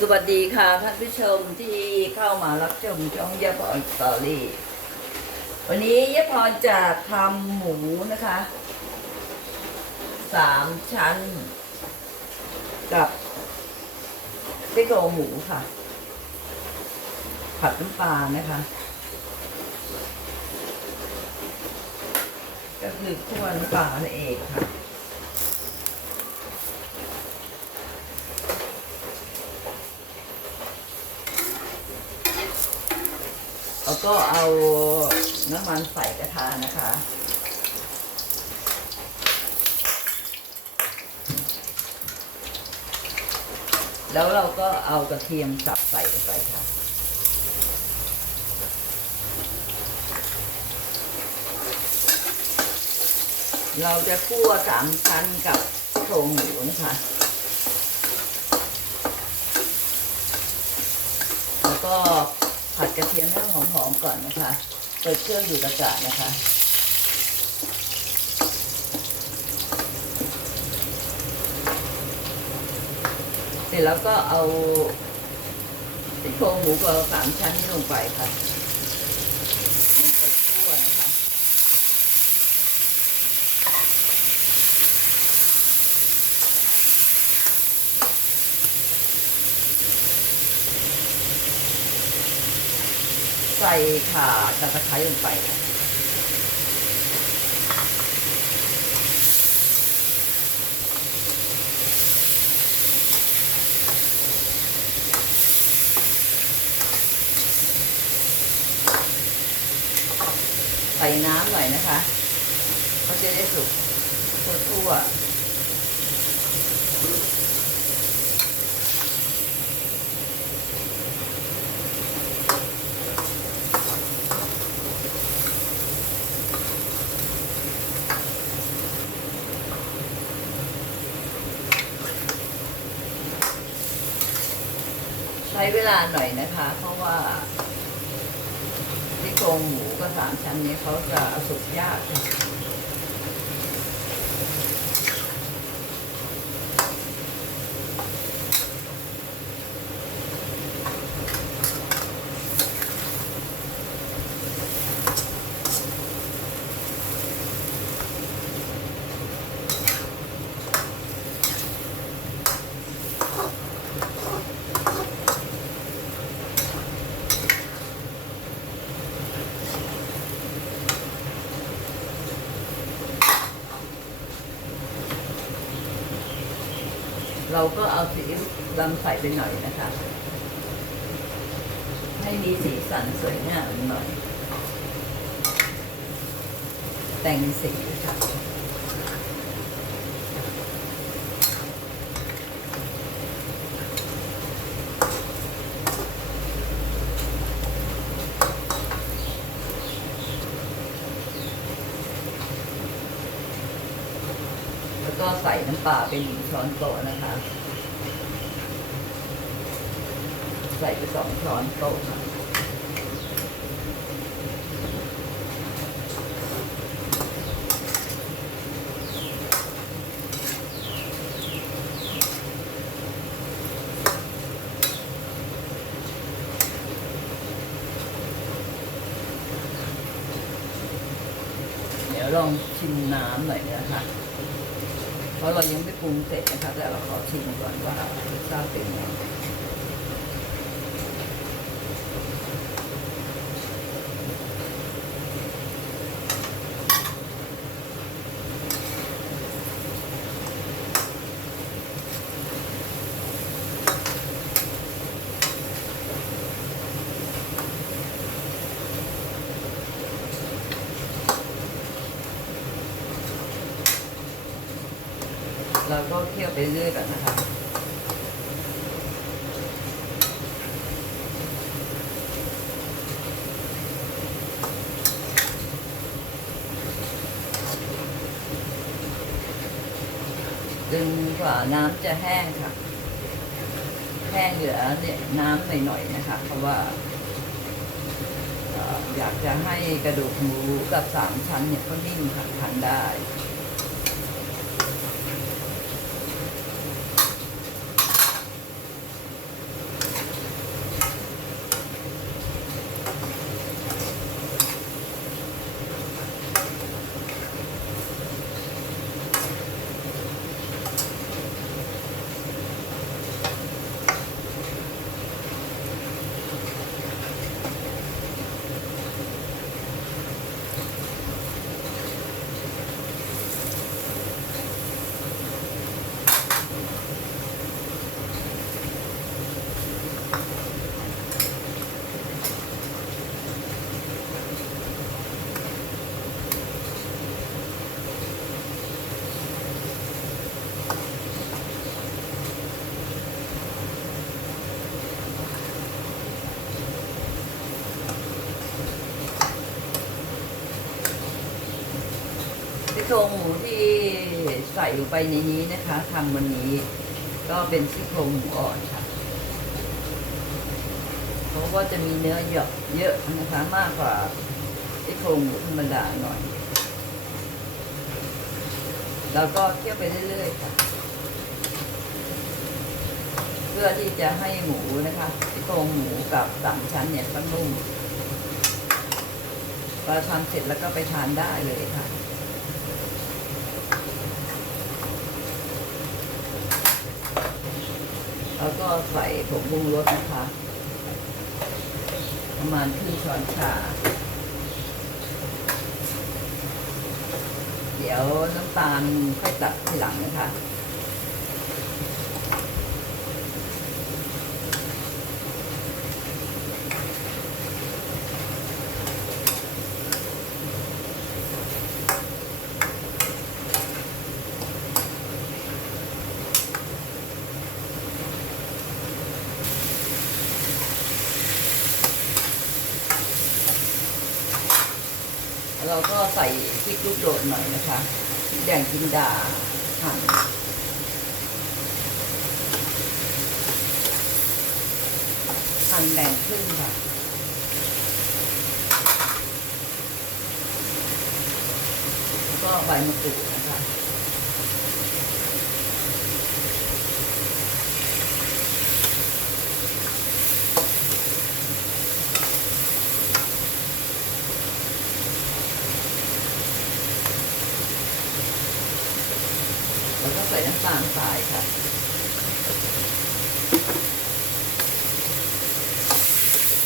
สวัสดีค่ะท่านผู้ชมที่เข้ามารับชมช่องยะพรสตอรี่ วันนี้ยะพรจะทำหมูนะคะสามชั้น กับซี่โครงหมูค่ะ ผัดน้ำปลานะคะ ก็คือคั่วน้ำปลานั่นเองค่ะ แล้วก็เอาน้ำมันใส่กระทะนะคะ แล้วเราก็เอากระเทียมสับใส่ลงไปค่ะเราจะคั่วสามชั้นกับโครงหมูนะคะ แล้วก็ ผัดกระเทียมให้หอมๆก่อนนะคะเปิดเครื่องดูดอากาศนะคะเสร็จแล้วก็เอาซี่โครงหมูกับสามชั้นลงไปค่ะลงไปคั่วนะคะ ใส่ข่าตะไคร้ลงไปใส่น้ำหน่อยนะคะเขาจะได้สุกทั่วๆ ช้เวลาหน่อยนะคะ เพราะว่าที่โครงหมูก็สามชั้นนี้เขาจะสุกยากค่ะ เราก็เอาสีดำใส่ไปหน่อยนะคะ ให้มีสีสันสวยงามหน่อย แต่งสีค่ะ แล้วก็ใส่น้ำ ปลาไปหนึ่งช้อนโต๊ะนะคะ ใส่ไปสองช้อนโต๊ะค่ะเดี๋ยวลองชิมน้ำหน่อยนะคะ เพราะเรายังไม่ปรุงเสร็จนะคะแต่เราขอชิมก่อนว่ารสชาติเป็นยังไง เราก็เคี่ยวไปเรื่อยก่อนนะคะจนกว่าน้ำจะแห้งค่ะ แห้งเหลือเนี่ยน้ำหน่อยๆนะคะ เพราะว่าอยากจะให้กระดูกหมูกับสามชั้นเนี่ยเขานิ่มค่ะทานได้ โครงหมูที่ใส่ลงไปในนี้นะคะทำวันนี้ ก็เป็นซี่โครงหมูอ่อนค่ะ เพราะว่าจะมีเนื้อเยอะเยอะนะคะมากกว่าซี่โครงหมูธรรมดาหน่อย แล้วก็เคี่ยวไปเรื่อยๆค่ะ เพื่อที่จะให้หมูนะคะซี่โครงหมูกับสามชั้นเนี่ยก็นุ่มพอทำเสร็จแล้วก็ไปทานได้เลยค่ะ แล้วก็ใส่ผงปรุงรสนะคะ ประมาณครึ่งช้อนชา เดี๋ยวน้ำตาลค่อยตัดทีหลังนะคะ เราก็ใส่พริกลูกโดดหน่อยนะคะพริกแดงจินดาหั่นหั่นแบ่งครึ่งค่ะก็ใบมะกรูดนะคะ แล้วก็ใส่น้ำ ตาลทรายค่ะ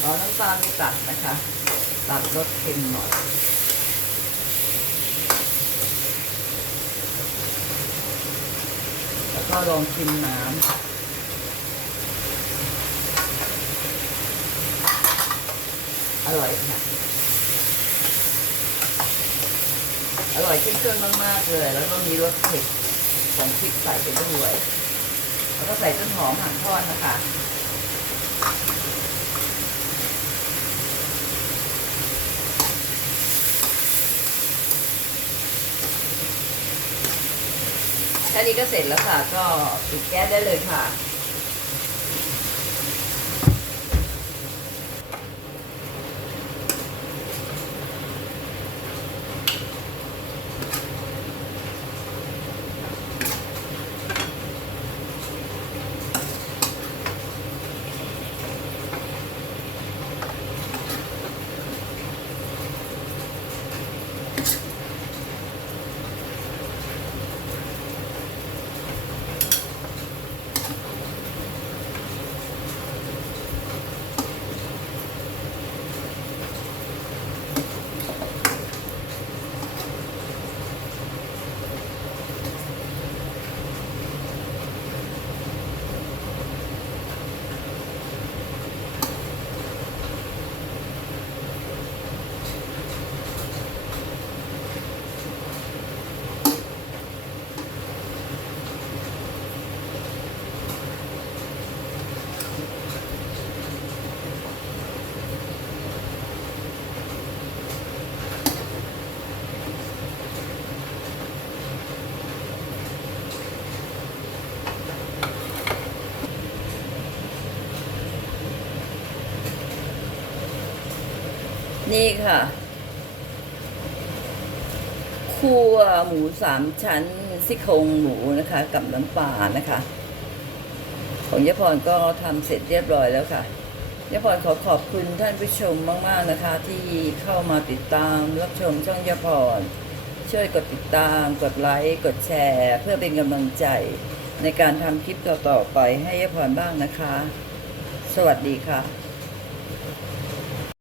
เอาน้ำตาลไปตัดนะคะ ตัดรสเค็มหน่อยแล้วก็ลองชิมน้ำอร่อยค่ะ อร่อยขึ้นเครื่องมาก ๆ เลย แล้วก็มีรสเผ็ด ของพริกใส่ไปด้วย แล้วก็ใส่ต้นหอมหั่นทอดนะคะแค่นี้ก็เสร็จแล้วค่ะ ก็ปิดแก๊สได้เลยค่ะ นี่ค่ะคั่วหมูสามชั้นซี่โครงหมูนะคะ กับน้ำปลานะคะ ของยาพรก็ทำเสร็จเรียบร้อยแล้วค่ะยาพรขอขอบคุณท่านผู้ชมมาก ๆ นะคะ ที่เข้ามาติดตามรับชมช่องยาพร ช่วยกดติดตาม กดไลค์ กดแชร์ เพื่อเป็นกำลังใจในการทำคลิปต่อ ๆ ไปให้ยายพรบ้างนะคะ สวัสดีค่ะ